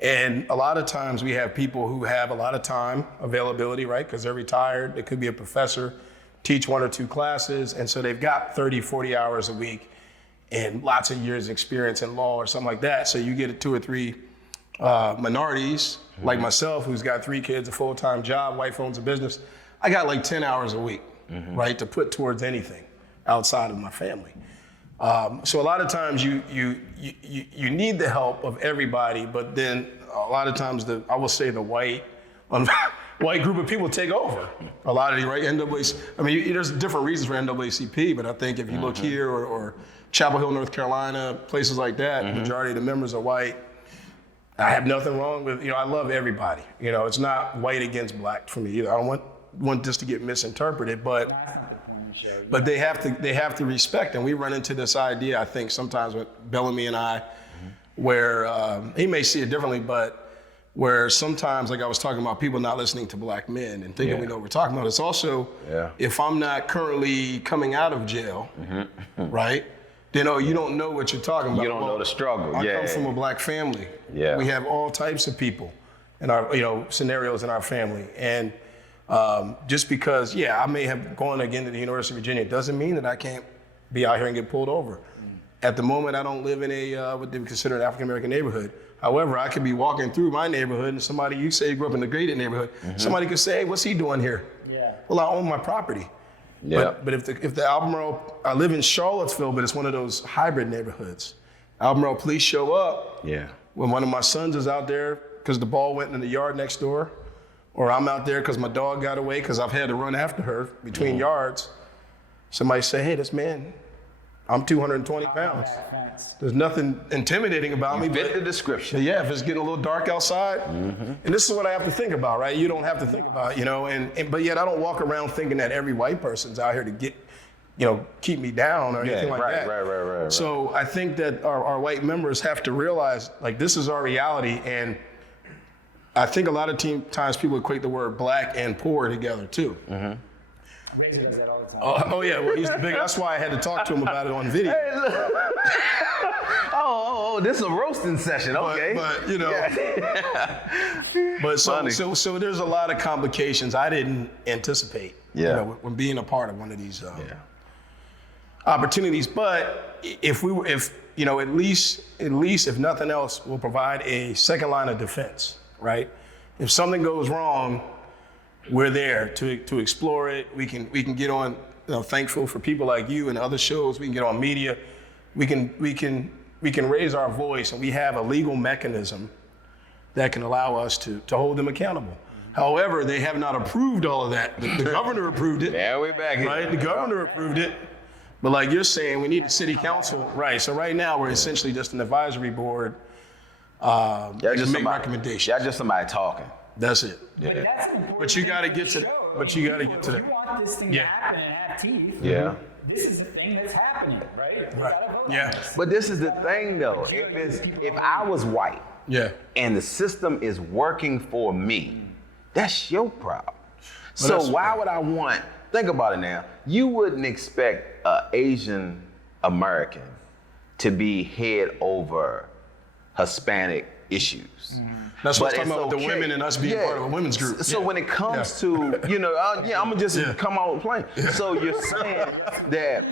And a lot of times we have people who have a lot of time availability, right? Because they're retired, they could be a professor, teach 1 or 2 classes, and so they've got 30, 40 hours a week and lots of years experience in law or something like that. So you get 2 or 3 minorities like myself, who's got 3 kids, a full-time job, wife owns a business. I got like 10 hours a week, right, to put towards anything outside of my family. So a lot of times you need the help of everybody, but then a lot of times the white group of people take over. A lot of the NAACP, I mean, there's different reasons for NAACP, but I think if you look here or Chapel Hill, North Carolina, places like that, the majority of the members are white. I have nothing wrong with, I love everybody. It's not white against black for me either. I don't want this to get misinterpreted, but they have to respect, and we run into this idea, I think, sometimes with Bellamy and I, where he may see it differently, but where sometimes, like I was talking about, people not listening to black men and thinking we know what we're talking about. It's also, if I'm not currently coming out of jail, right, then you don't know what you're talking about. You don't know the struggle. I come from a black family. We have all types of people in our, scenarios in our family. And just because, I may have gone again to the University of Virginia, doesn't mean that I can't be out here and get pulled over. At the moment, I don't live in a what they would consider an African-American neighborhood. However, I could be walking through my neighborhood and somebody, you say you grew up in the gated neighborhood, somebody could say, hey, what's he doing here? Well, I own my property. But if the Albemarle, I live in Charlottesville, but it's one of those hybrid neighborhoods. Albemarle police show up when one of my sons is out there because the ball went in the yard next door, or I'm out there because my dog got away because I've had to run after her between yards. Somebody say, hey, this man I'm 220 pounds. There's nothing intimidating about me. Fit the description. Yeah, if it's getting a little dark outside, and this is what I have to think about, right? You don't have to think about, but yet I don't walk around thinking that every white person's out here to get, keep me down or anything like that. Right. So I think that our white members have to realize, like, this is our reality, and I think a lot of times people equate the word black and poor together too. Razor does that all the time. Oh yeah, well he's the big. That's why I had to talk to him about it on video. Hey, look. This is a roasting session. Okay, but but so there's a lot of complications I didn't anticipate. Yeah. When being a part of one of these opportunities. But if at least if nothing else, we'll provide a second line of defense, right? If something goes wrong, we're there to explore it. We can get on. Thankful for people like you and other shows. We can get on media. We can raise our voice, and we have a legal mechanism that can allow us to hold them accountable. However, they have not approved all of that. The governor approved it. Yeah, we're back here. Right, the governor approved it. But like you're saying, we need a city council. Right. So right now we're essentially just an advisory board. Just make recommendations. Yeah, just somebody talking. That's it. But that's an important But you got to thing get to show. But you got to get to If you want this thing to happen and have teeth, Yeah. this is the thing that's happening, right? We Right. gotta vote on Yeah. this. But this is the thing, though. If I was white and the system is working for me, that's your problem. So why would I want? Think about it now. You wouldn't expect an Asian American to be head over Hispanic issues. That's what I'm But talking about with the women and us being part of a women's group. So when it comes to, I'm gonna just come out plain. So you're saying that,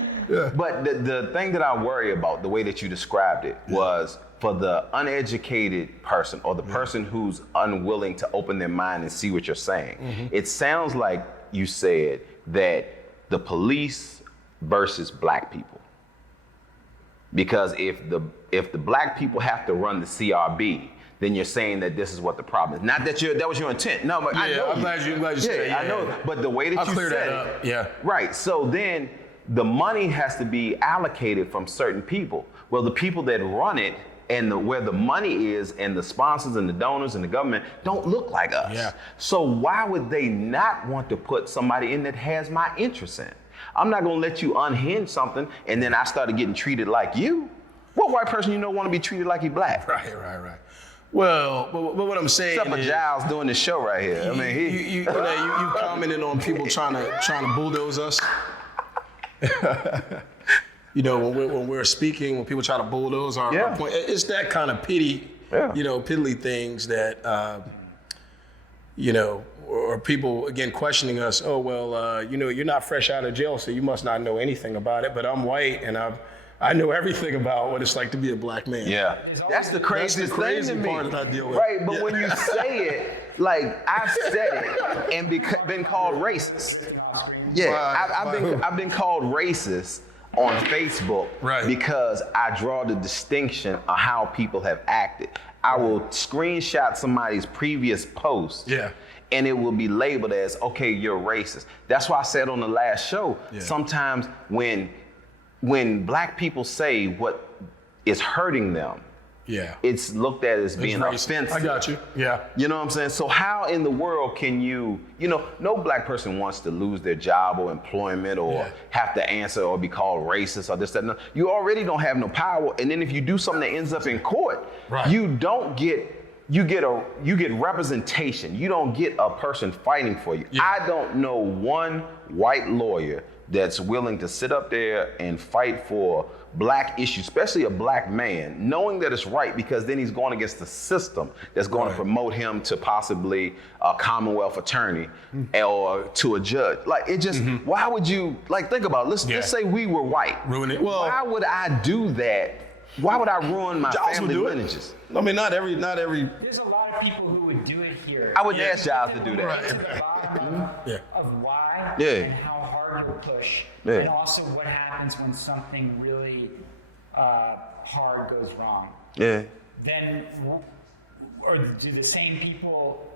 but the thing that I worry about, the way that you described it, was for the uneducated person or the person who's unwilling to open their mind and see what you're saying. It sounds like you said that the police versus black people. Because if the black people have to run the CRB, then you're saying that this is what the problem is. Not that that was your intent. No, but I know. I'm glad you said that. I know. But the way that I'll you clear said that up. it, Yeah. right. So then the money has to be allocated from certain people. Well, the people that run it and where the money is and the sponsors and the donors and the government don't look like us. Yeah. So why would they not want to put somebody in that has my interest in? I'm not gonna let you unhinge something and then I started getting treated like you. What white person want to be treated like he black? Right. Well, but what I'm saying Except for is, Giles doing this show right here. I mean, you commented on people trying to bulldoze us. When we're speaking, when people try to bulldoze our point, it's that kind of piddly things that, or people again questioning us. Oh well, you're not fresh out of jail, so you must not know anything about it. But I'm white, and I know everything about what it's like to be a black man. Yeah, that's the craziest crazy thing to me. part that I deal with. Right, but when you say it, like I've said it and been called racist. Yeah, I've been called racist on Facebook because I draw the distinction of how people have acted. I will screenshot somebody's previous post. Yeah. And it will be labeled as, okay, you're racist. That's why I said on the last show, sometimes when black people say what is hurting them, it's looked at as being offensive. I got you. Yeah. You know what I'm saying? So how in the world can you no black person wants to lose their job or employment or have to answer or be called racist or this, that, no. You already don't have no power. And then if you do something that ends up in court, you get representation. You don't get a person fighting for you. I don't know one white lawyer that's willing to sit up there and fight for black issues, especially a black man, knowing that it's right, because then he's going against the system that's going to promote him to possibly a Commonwealth attorney or to a judge. Like it just, why would you, think about it. Let's say we were white. Ruin it. Well, why would I do that? Why would I ruin my family lineages? I mean, not every. There's a lot of people who would do it here. I would ask Giles to do that. To the bottom of why and how hard you'll push, and also what happens when something really hard goes wrong. Yeah. Then, or do the same people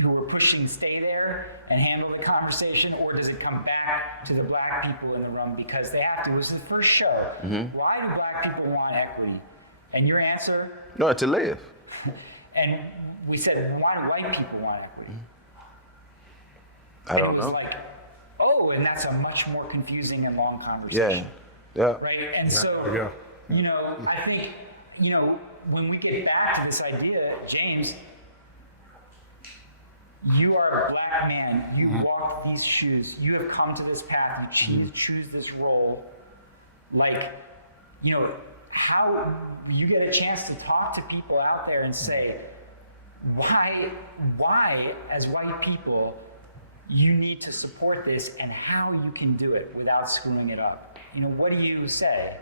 who were pushing stay there and handle the conversation, or does it come back to the black people in the room because they have to? It was the first show. Why do black people want equity? And your answer? No, to live. And we said, why do white people want equity? I don't and it was know. like, oh, and that's a much more confusing and long conversation. Yeah. Right? And so, you know, I think, you know, when we get back to this idea, James, you are a black man. You walk these shoes. You have come to this path. You choose this role. Like, you know, how you get a chance to talk to people out there and say, why, as white people, you need to support this and how you can do it without screwing it up. You know, what do you say?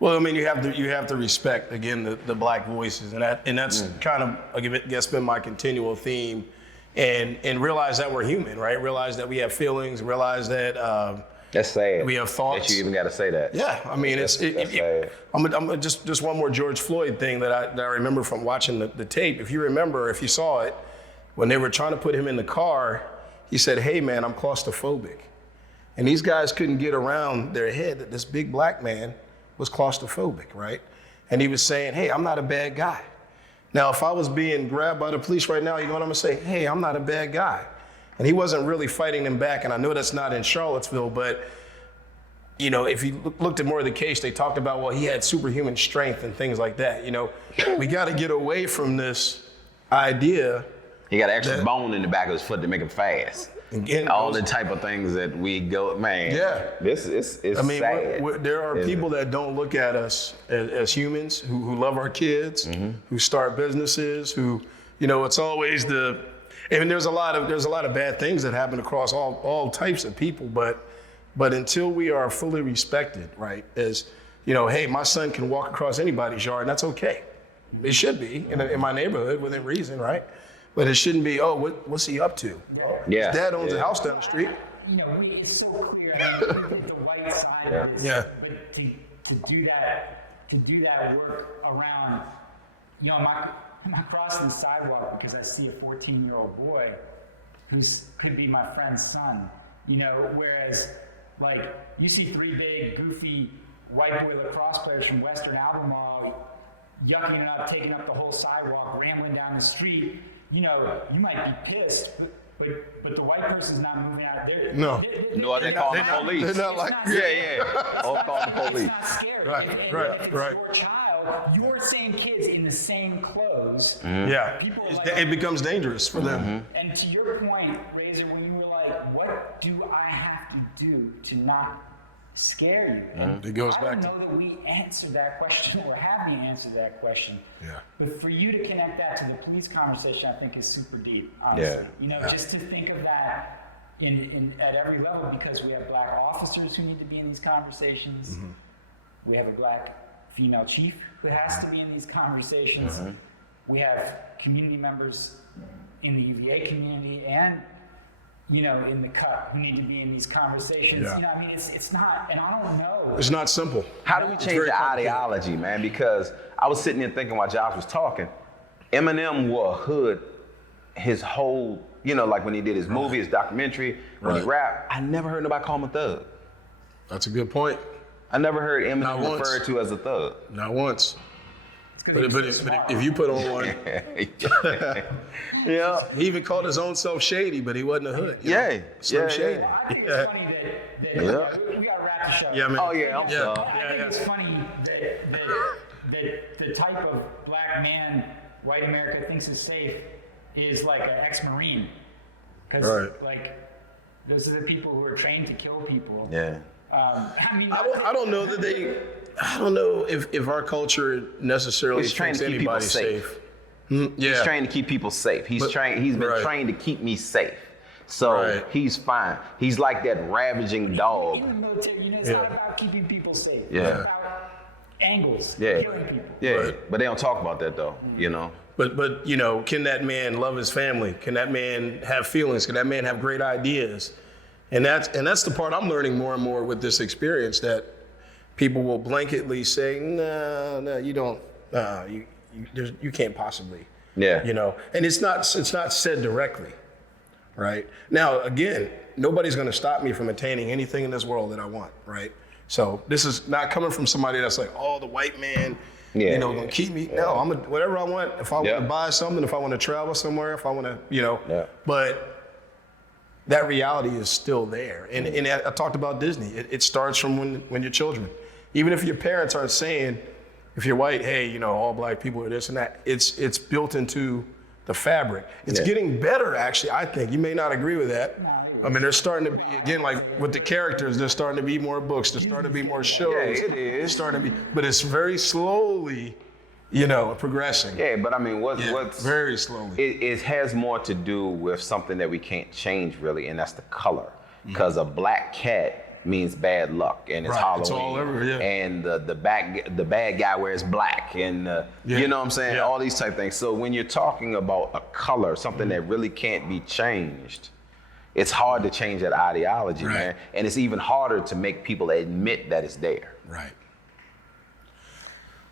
Well, I mean, you have to respect, again, the black voices, and that's kind of, I guess, been my continual theme, and realize that we're human, right? Realize that we have feelings. Realize that that's sad. we have thoughts. That you even got to say that. Yeah, I mean, that's sad. I'm just one more George Floyd thing that I remember from watching the tape. If you saw it, when they were trying to put him in the car, he said, "Hey, man, I'm claustrophobic," and these guys couldn't get around their head that this big black man was claustrophobic, right? And he was saying, "Hey, I'm not a bad guy." Now, if I was being grabbed by the police right now, you know what I'm gonna say? "Hey, I'm not a bad guy." And he wasn't really fighting them back. And I know that's not in Charlottesville, but you know, if you looked at more of the case, they talked about, well, he had superhuman strength and things like that. You know, we got to get away from this idea. He got an extra bone in the back of his foot to make him fast. Again, all the type of things that we go, man. Yeah, this is I mean, sad. there are people that don't look at us as humans, who love our kids, who start businesses, who, you know, it's always and there's a lot of bad things that happen across all types of people, but until we are fully respected, right, as, you know, hey, my son can walk across anybody's yard, and that's okay. It should be in my neighborhood within reason, right? But it shouldn't be, oh, what's he up to? Yeah. His dad owns a house down the street. You know, it's so clear. I mean, the white side of this. Yeah. But to do that work around, you know, I'm crossing the sidewalk because I see a 14-year-old boy could be my friend's son. You know, whereas like you see three big goofy white boy lacrosse players from Western Albemarle yucking it up, taking up the whole sidewalk, rambling down the street. You know, you might be pissed, but the white person's not moving out. No, they call the police. They're not like, Or call the police. It's not scary. Right, if it's right. your child, your same kids in the same clothes. Yeah, People are like, it becomes dangerous for them. And to your point, Razor, when you were like, what do I have to do to not scare you? And It goes I back don't know that we answered that question or have we answered that question. Yeah. But for you to connect that to the police conversation, I think is super deep, honestly. Yeah. You know, just to think of that at every level, because we have black officers who need to be in these conversations. We have a black female chief who has to be in these conversations. We have community members in the UVA community and, you know, in the cut who need to be in these conversations. Yeah. You know, I mean, it's not, and I don't know. It's not simple. How do we change the ideology, man? Because I was sitting there thinking while Giles was talking, Eminem wore a hood his whole, you know, like when he did his movie, his documentary, when he rapped, I never heard nobody call him a thug. That's a good point. I never heard Eminem Not once. referred to as a thug. Not once. But But if you put on one, Yeah. he even called his own self shady, but he wasn't a hood. you know? Slim Shady. Well, I think it's funny that we got to wrap the show. Yeah, man. Oh yeah, I'm sorry. I think it's funny that the type of black man white America thinks is safe is like an ex-Marine. Because Right. like those are the people who are trained to kill people. Yeah. I mean, I don't know that I don't know if our culture necessarily He's trained thinks to keep people anybody's safe. Yeah. He's trained to keep people safe. He's been right. trained to keep me safe. So Right. he's fine. He's like that ravaging dog. in the military, you know, it's not about keeping people safe. Yeah. It's about angles, Yeah. killing people. Yeah. Right. But they don't talk about that though, you know. But you know, can that man love his family? Can that man have feelings? Can that man have great ideas? And that's the part I'm learning more and more with this experience, that people will blanketly say, no, you don't, you can't possibly Yeah. You know, and it's not said directly, right? Now, again, nobody's going to stop me from attaining anything in this world that I want, right? So this is not coming from somebody that's like, oh, the white man, you know, gonna keep me. No, I'm whatever I want. If I want to buy something, if I want to travel somewhere, if I want to, you know, but that reality is still there. And I talked about Disney. It starts from when you're children. Even if your parents aren't saying, if you're white, hey, you know, all black people are this and that, it's built into the fabric. It's getting better, actually, I think. You may not agree with that. I mean, there's starting to be, again, like with the characters, there's starting to be more books, there's starting to be more shows. Yeah, it is. It's starting to be, but it's very slowly, you know, progressing. Yeah, but I mean, what's very slowly. It has more to do with something that we can't change really, and that's the color. Because a black cat means bad luck, and it's Halloween. It's all over, And the bad guy wears black, and you know what I'm saying? All these type things. So when you're talking about a color, something that really can't be changed, it's hard to change that ideology, man. And it's even harder to make people admit that it's there. Right.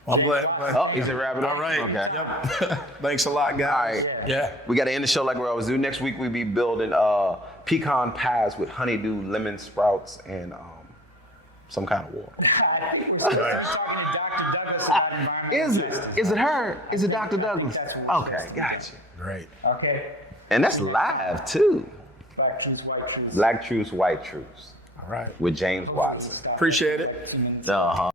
Well, I'm glad. Oh, is it wrapping up? All right. Okay. Yep. Thanks a lot, guys. All right. Yeah. We got to end the show like we always do. Next week we'll be building pecan pies with honeydew, lemon sprouts, and some kind of water. I think we're still talking to Dr. Douglas about environmental. Is it her? Is it Dr. Douglas? that's what Okay, gotcha. Great. Okay. And that's live too. Black truths, white truths. Black Truths, White Truths All right. with James Watson. Appreciate it. Uh-huh.